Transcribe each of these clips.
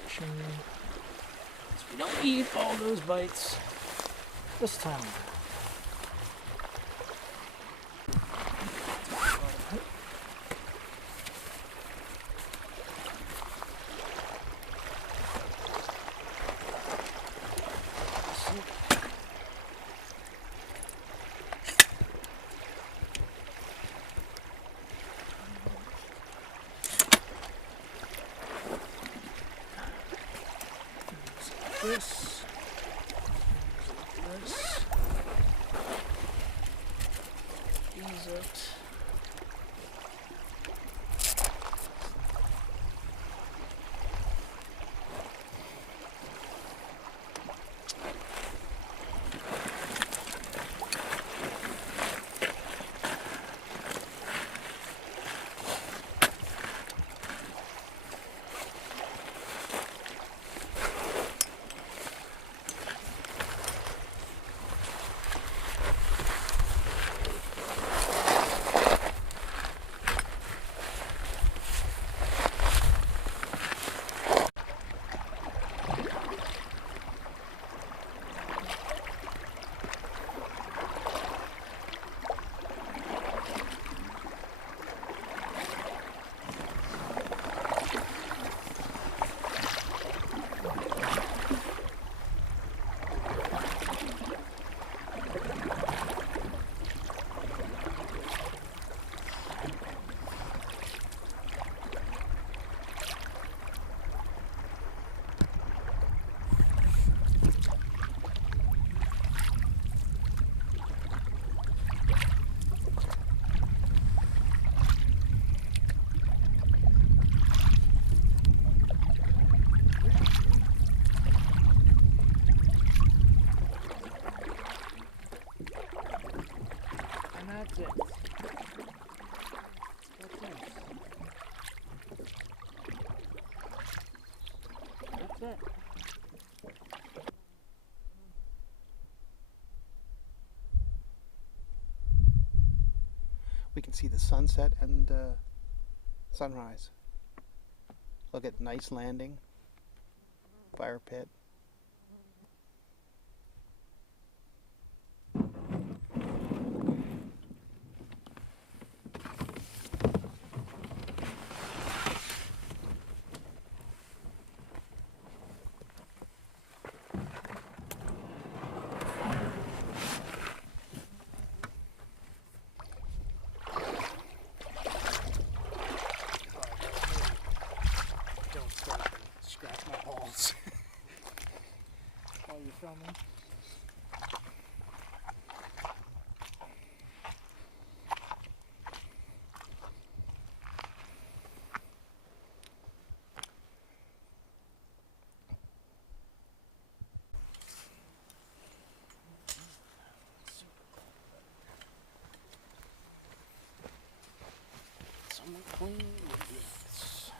section. So we don't eat all those bites this time. This. Ease it. That's it. That's it. We can see the sunset and sunrise. Look at nice landing, fire pit. While you're filming. Someone clean the discs.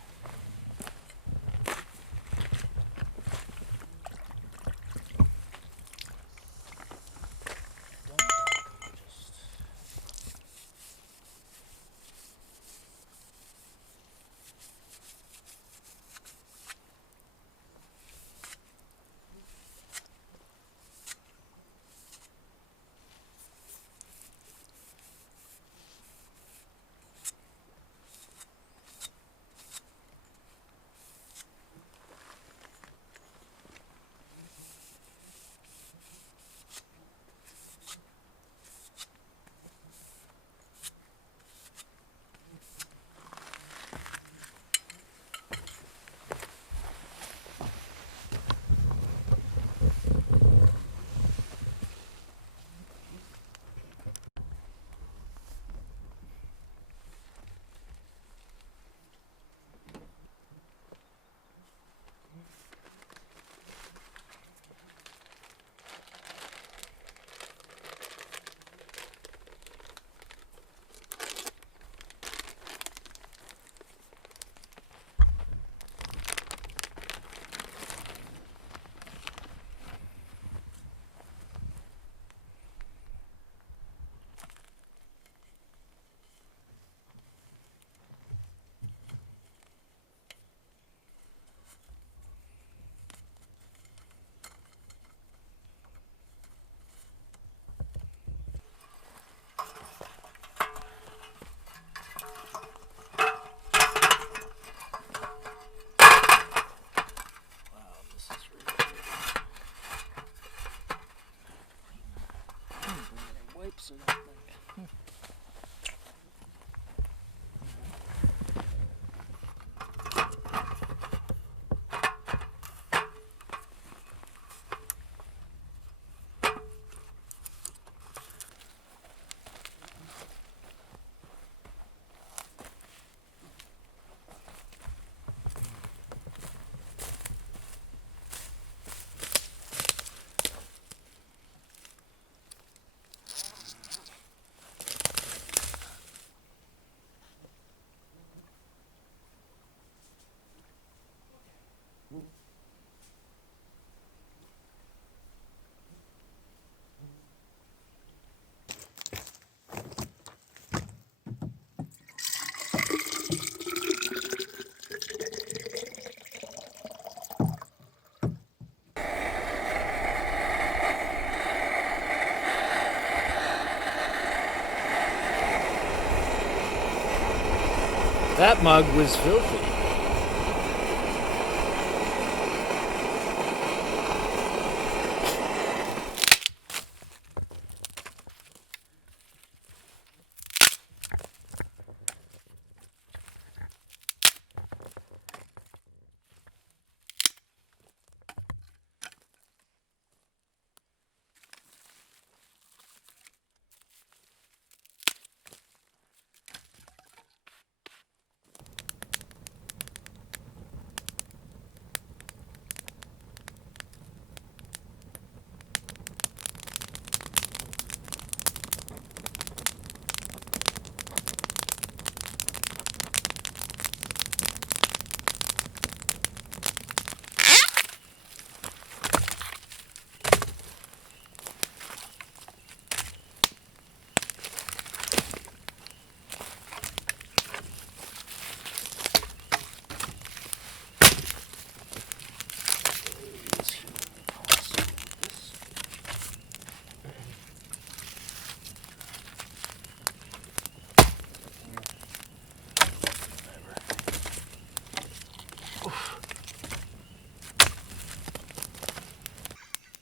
That mug was filthy.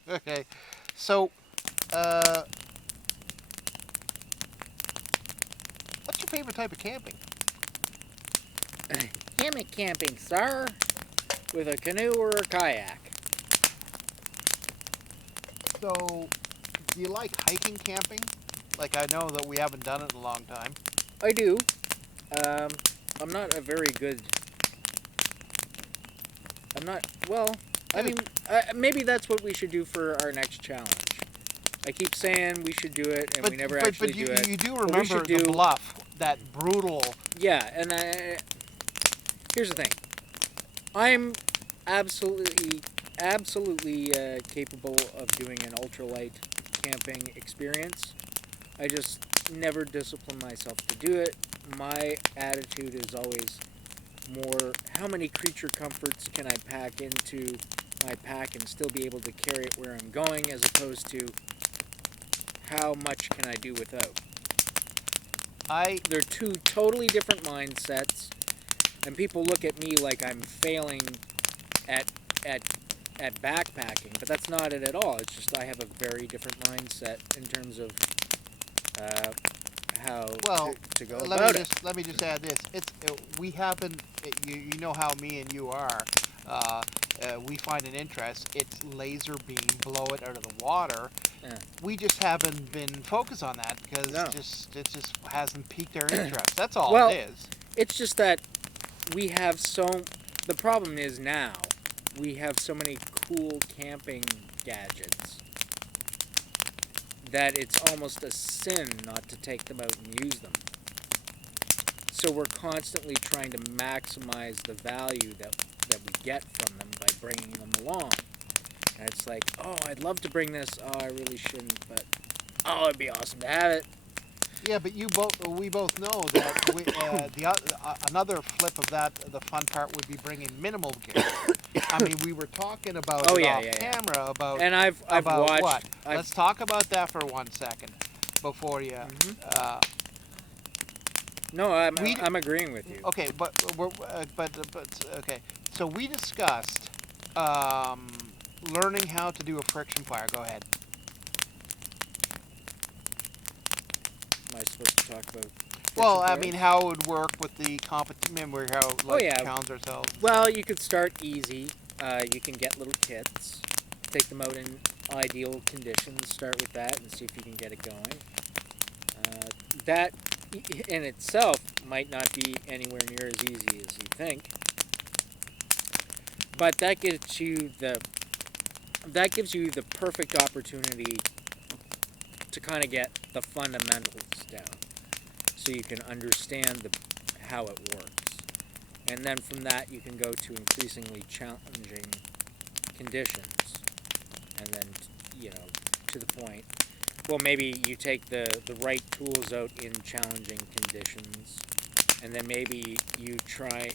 Okay, so, what's your favorite type of camping? Hammock camping, sir, with a canoe or a kayak. So, do you like hiking camping? Like, I know that we haven't done it in a long time. I do. I'm not a very good. I'm not. Well, I mean, maybe that's what we should do for our next challenge. I keep saying we should do it, and we never actually do it. But you do remember the bluff, that brutal. Yeah, and here's the thing. I'm absolutely capable of doing an ultralight camping experience. I just never discipline myself to do it. My attitude is always more, how many creature comforts can I pack into my pack and still be able to carry it where I'm going, as opposed to how much can I do without. They're two totally different mindsets, and people look at me like I'm failing at backpacking, but that's not it at all. It's just I have a very different mindset in terms of how to go about it. Let me just add this. We haven't. You know how me and you are. We find an interest. It's laser beam, blow it out of the water. Yeah. We just haven't been focused on that because it just hasn't piqued our interest. That's all it is. It's just that we have the problem is now we have so many cool camping gadgets that it's almost a sin not to take them out and use them. So we're constantly trying to maximize the value that we get from them by bringing them along. And it's like, oh, I'd love to bring this. Oh, I really shouldn't, but oh, it'd be awesome to have it. Yeah, but we both know that another flip of that, the fun part would be bringing minimal gear. I mean, we were talking about camera about. And I've watched. What? Let's talk about that for 1 second before you. No, I'm agreeing with you. Okay, but okay. So we discussed learning how to do a friction fire. Go ahead. Am I supposed to talk about? Well, I mean, how it would work with the competition. Remember how challenge ourselves. Well, you could start easy. You can get little kits, take them out in ideal conditions. Start with that and see if you can get it going. That in itself might not be anywhere near as easy as you think, but that gives you the perfect opportunity to kind of get the fundamentals down, so you can understand how it works, and then from that you can go to increasingly challenging conditions, and then to the point. Well, maybe you take the right tools out in challenging conditions, and then maybe you try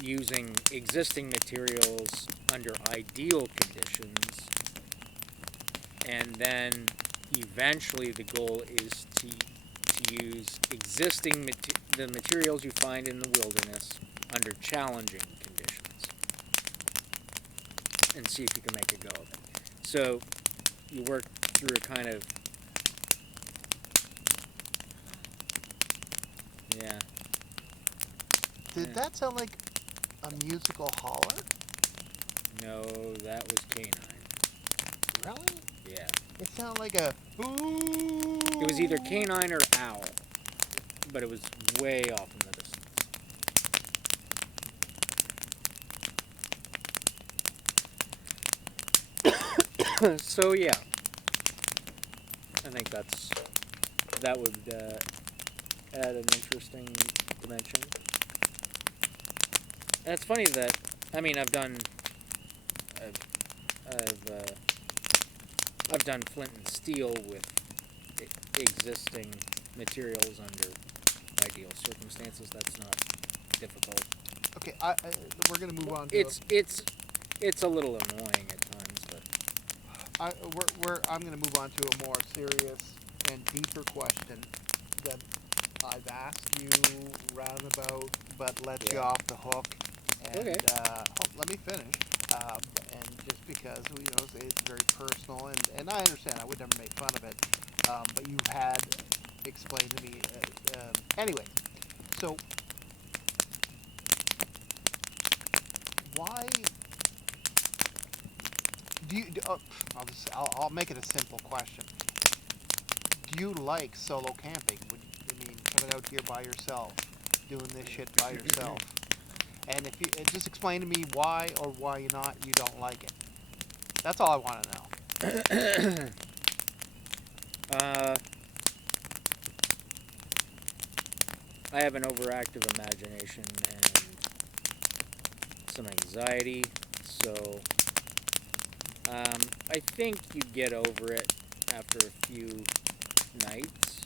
using existing materials under ideal conditions, and then eventually the goal is to use the materials you find in the wilderness under challenging conditions and see if you can make a go of it. So you work through a kind of, yeah. Did that sound like a musical holler? No, that was canine. Really? Yeah. It sounded like a ooh. It was either canine or owl, but it was way off in the distance. So yeah, I think that would add an interesting dimension. And it's funny that I've done flint and steel with existing materials under ideal circumstances. That's not difficult. Okay, we're gonna move on. To It's a little annoying at times, but I'm gonna move on to a more serious and deeper question that I've asked you roundabout, but lets you off the hook. And, okay. Let me finish. And just because it's very personal, and I understand, I would never make fun of it. But you had explained to me. Anyway, so why do you? I'll make it a simple question. Do you like solo camping? Coming out here by yourself, doing this shit by yourself? And if you just explain to me why or why you don't like it. That's all I want to know. I have an overactive imagination and some anxiety, so I think you get over it after a few nights,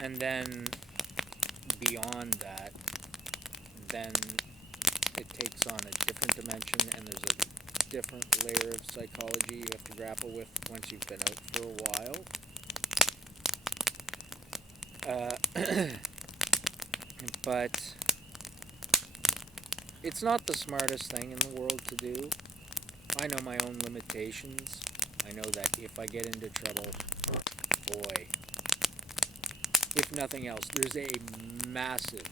and then beyond that, then it takes on a different dimension, and there's a different layer of psychology you have to grapple with once you've been out for a while. But it's not the smartest thing in the world to do. I know my own limitations. I know that if I get into trouble, boy, if nothing else, there's a massive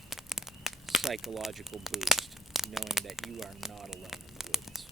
psychological boost knowing that you are not alone in the woods.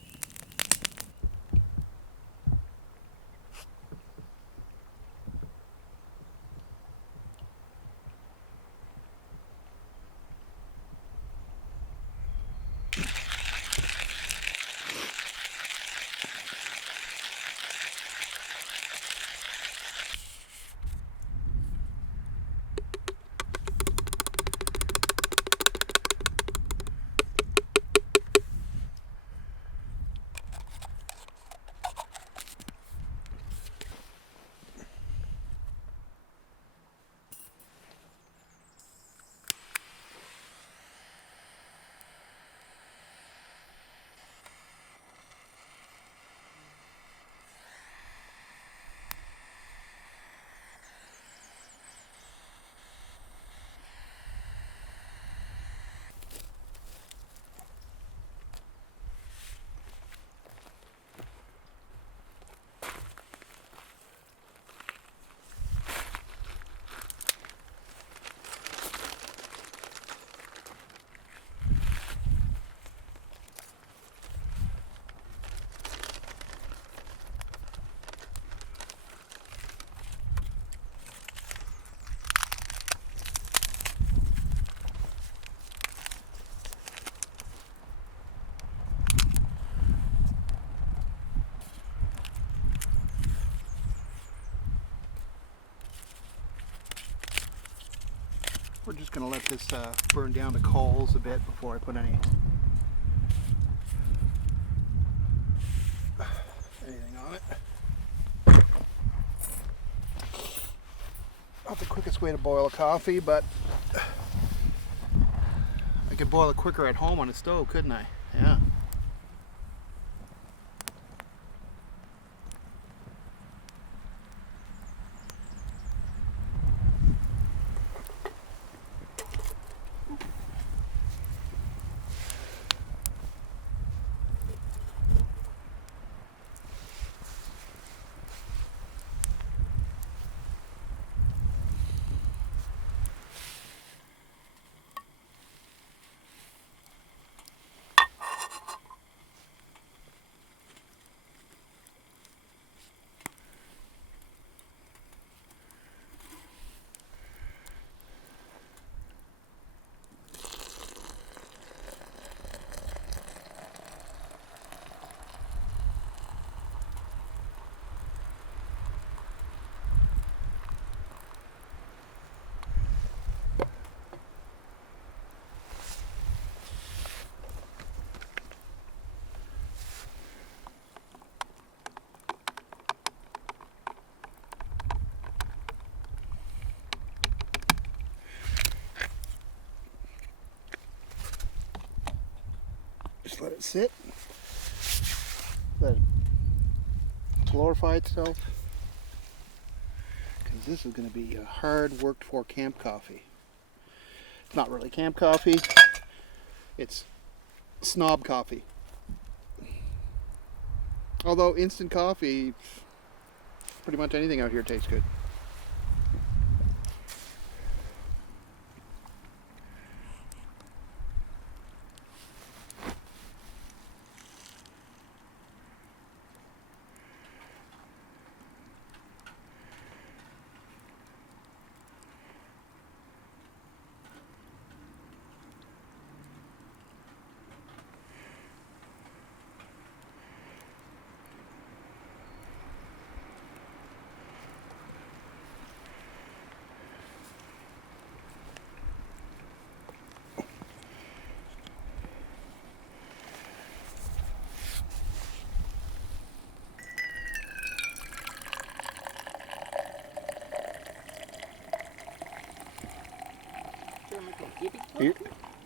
We're just going to let this burn down the coals a bit before I put anything on it. Not the quickest way to boil a coffee, but I could boil it quicker at home on a stove, couldn't I? Yeah. Just let it sit. Let it glorify itself. Because this is going to be a hard worked for camp coffee. It's not really camp coffee. It's snob coffee. Although instant coffee, pretty much anything out here tastes good.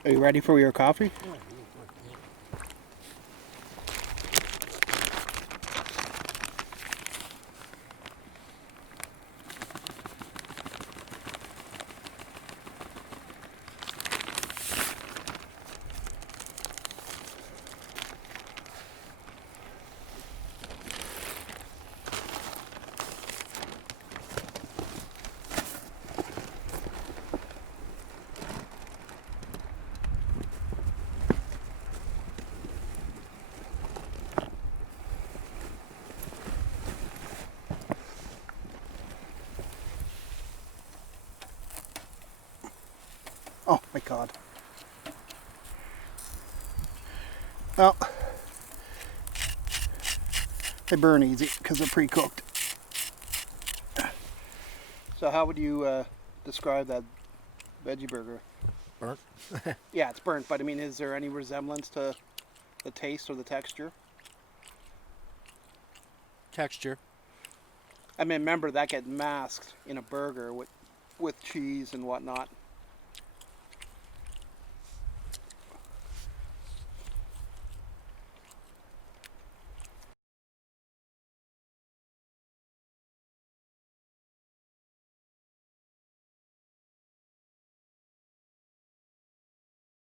Are you ready for your coffee? Oh my God. Well, they burn easy because they're pre-cooked. So how would you describe that veggie burger? Burnt? Yeah, it's burnt, but I mean, is there any resemblance to the taste or the texture? Texture. I mean, remember that get masked in a burger with cheese and whatnot.